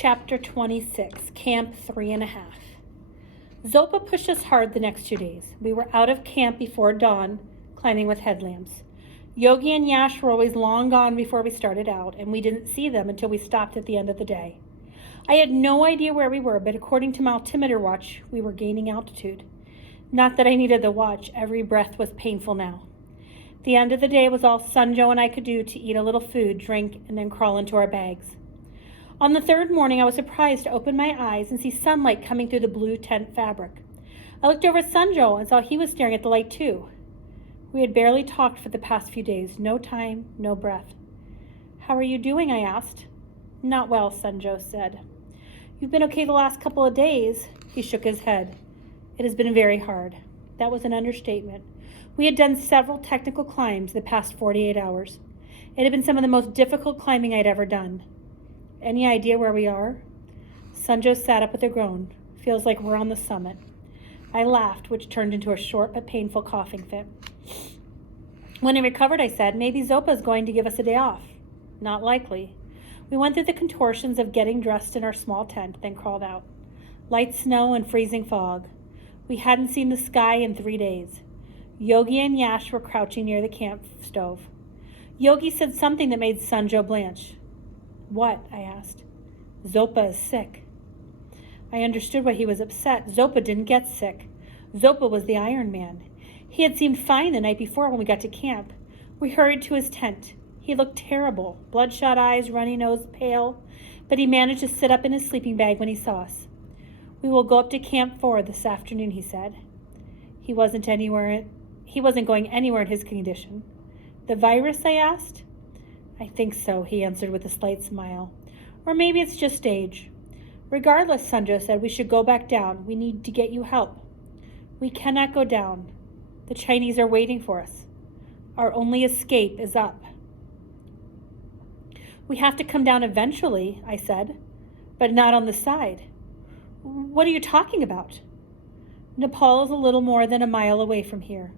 Chapter 26, Camp 3.5. Zopa pushed us hard the next 2 days. We were out of camp before dawn, climbing with headlamps. Yogi and Yash were always long gone before we started out, and we didn't see them until we stopped at the end of the day. I had no idea where we were, but according to my altimeter watch, we were gaining altitude. Not that I needed the watch, every breath was painful now. The end of the day was all Sanjo and I could do to eat a little food, drink, and then crawl into our bags. On the third morning, I was surprised to open my eyes and see sunlight coming through the blue tent fabric. I looked over at Sanjo and saw he was staring at the light too. We had barely talked for the past few days. No time, no breath. "How are you doing?" I asked. "Not well," Sanjo said. "You've been okay the last couple of days." He shook his head. "It has been very hard." That was an understatement. We had done several technical climbs the past 48 hours. It had been some of the most difficult climbing I'd ever done. "Any idea where we are?" Sanjo sat up with a groan. "Feels like we're on the summit." I laughed, which turned into a short but painful coughing fit. When he recovered, I said, "Maybe Zopa's going to give us a day off." "Not likely." We went through the contortions of getting dressed in our small tent, then crawled out. Light snow and freezing fog. We hadn't seen the sky in 3 days. Yogi and Yash were crouching near the camp stove. Yogi said something that made Sanjo blanch. "What?" I asked. "Zopa is sick." I understood why he was upset. Zopa didn't get sick. Zopa was the Iron Man. He had seemed fine the night before when we got to camp. We hurried to his tent. He looked terrible, bloodshot eyes, runny nose, pale, but he managed to sit up in his sleeping bag when he saw us. "We will go up to Camp 4 this afternoon," he said. He wasn't going anywhere in his condition. "The virus?" I asked. "I think so," he answered with a slight smile. "Or maybe it's just age." "Regardless," Sanjo said, "we should go back down. We need to get you help." "We cannot go down. The Chinese are waiting for us. Our only escape is up." "We have to come down eventually," I said, "but not on the side." "What are you talking about?" "Nepal is a little more than a mile away from here."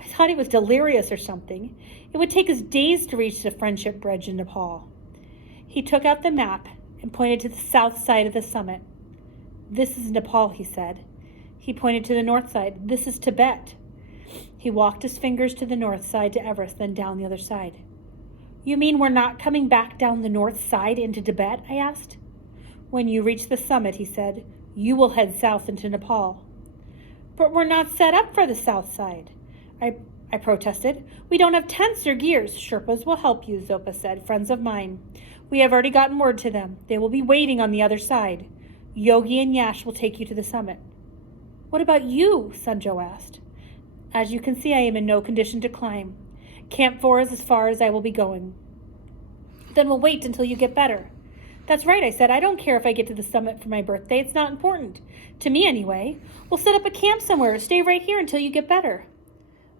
I thought he was delirious or something. It would take us days to reach the Friendship Bridge in Nepal. He took out the map and pointed to the south side of the summit. "This is Nepal," he said. He pointed to the north side. "This is Tibet." He walked his fingers to the north side to Everest, then down the other side. "You mean we're not coming back down the north side into Tibet?" I asked. "When you reach the summit," he said, "you will head south into Nepal." "But we're not set up for the south side," I protested. "We don't have tents or gears." "Sherpas will help you," Zopa said, "friends of mine. We have already gotten word to them. They will be waiting on the other side. Yogi and Yash will take you to the summit." "What about you?" Sanjo asked. "As you can see, I am in no condition to climb. Camp 4 is as far as I will be going." "Then we'll wait until you get better." "That's right," I said. "I don't care if I get to the summit for my birthday. It's not important. To me, anyway. We'll set up a camp somewhere or stay right here until you get better."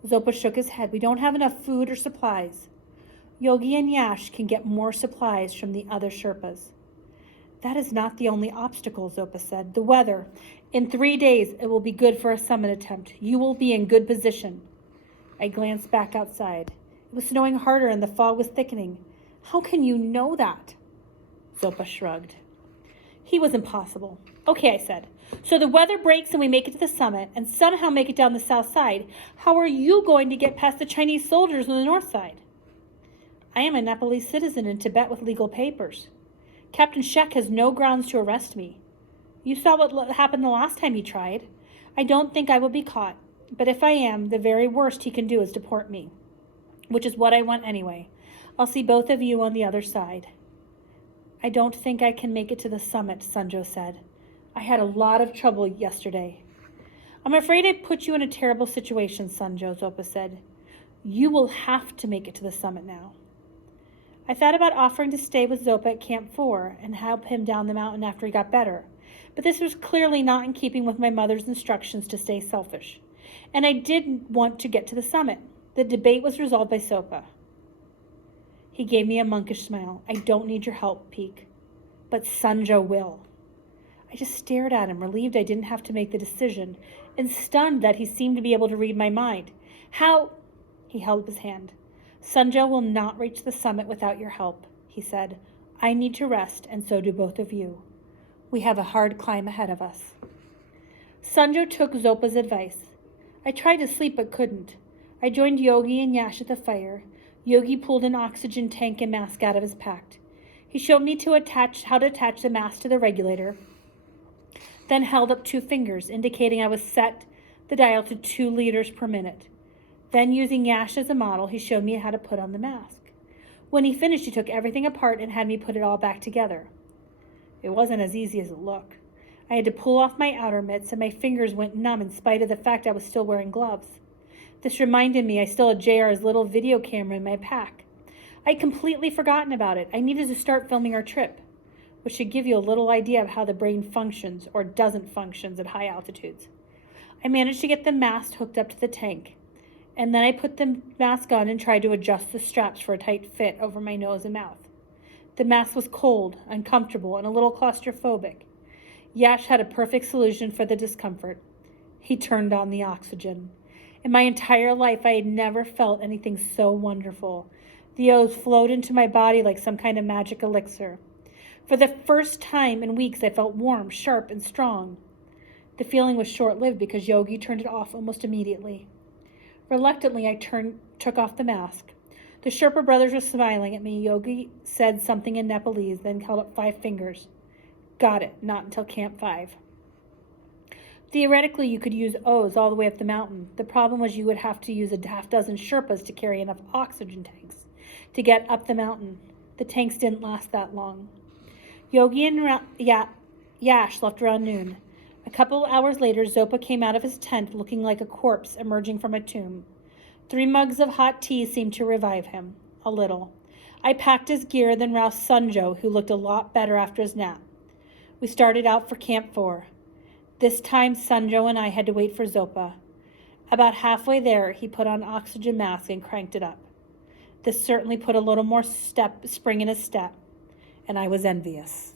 Zopa shook his head. "We don't have enough food or supplies." "Yogi and Yash can get more supplies from the other Sherpas." "That is not the only obstacle," Zopa said. "The weather. In 3 days, it will be good for a summit attempt. You will be in good position." I glanced back outside. It was snowing harder and the fog was thickening. "How can you know that?" Zopa shrugged. He was impossible. "Okay," I said. "So the weather breaks and we make it to the summit and somehow make it down the south side. How are you going to get past the Chinese soldiers on the north side?" "I am a Nepalese citizen in Tibet with legal papers. Captain Shek has no grounds to arrest me. You saw what happened the last time he tried. I don't think I will be caught. But if I am, the very worst he can do is deport me, which is what I want anyway. I'll see both of you on the other side." "I don't think I can make it to the summit," Sanjo said. "I had a lot of trouble yesterday." "I'm afraid I put you in a terrible situation, Sanjo," Zopa said. "You will have to make it to the summit now." I thought about offering to stay with Zopa at Camp 4 and help him down the mountain after he got better, but this was clearly not in keeping with my mother's instructions to stay selfish. And I didn't want to get to the summit. The debate was resolved by Zopa. He gave me a monkish smile. "I don't need your help, Peak, but Sanjo will." I just stared at him, relieved I didn't have to make the decision, and stunned that he seemed to be able to read my mind. "How?" He held up his hand. "Sanjo will not reach the summit without your help," he said. I need to rest, and so do both of you. We have a hard climb ahead of us. Sanjo took Zopa's advice. I tried to sleep but couldn't. I joined Yogi and Yash at the fire. Yogi pulled an oxygen tank and mask out of his pack. He showed me how to attach the mask to the regulator, then held up 2 fingers, indicating I was set the dial to 2 liters per minute. Then, using Yash as a model, he showed me how to put on the mask. When he finished, he took everything apart and had me put it all back together. It wasn't as easy as it looked. I had to pull off my outer mitts, and my fingers went numb in spite of the fact I was still wearing gloves. This reminded me I still had JR's little video camera in my pack. I'd completely forgotten about it. I needed to start filming our trip, which should give you a little idea of how the brain functions or doesn't function at high altitudes. I managed to get the mask hooked up to the tank, and then I put the mask on and tried to adjust the straps for a tight fit over my nose and mouth. The mask was cold, uncomfortable, and a little claustrophobic. Yash had a perfect solution for the discomfort. He turned on the oxygen. In my entire life, I had never felt anything so wonderful. The O's flowed into my body like some kind of magic elixir. For the first time in weeks, I felt warm, sharp, and strong. The feeling was short-lived because Yogi turned it off almost immediately. Reluctantly, I took off the mask. The Sherpa brothers were smiling at me. Yogi said something in Nepalese, then held up 5 fingers. Got it, not until Camp 5. Theoretically, you could use O's all the way up the mountain. The problem was you would have to use a half dozen Sherpas to carry enough oxygen tanks to get up the mountain. The tanks didn't last that long. Yogi and Yash left around noon. A couple hours later, Zopa came out of his tent looking like a corpse emerging from a tomb. 3 mugs of hot tea seemed to revive him, a little. I packed his gear, then roused Sanjo, who looked a lot better after his nap. We started out for Camp 4. This time, Sanjo and I had to wait for Zopa. About halfway there, he put on oxygen mask and cranked it up. This certainly put a little more spring in his step, and I was envious.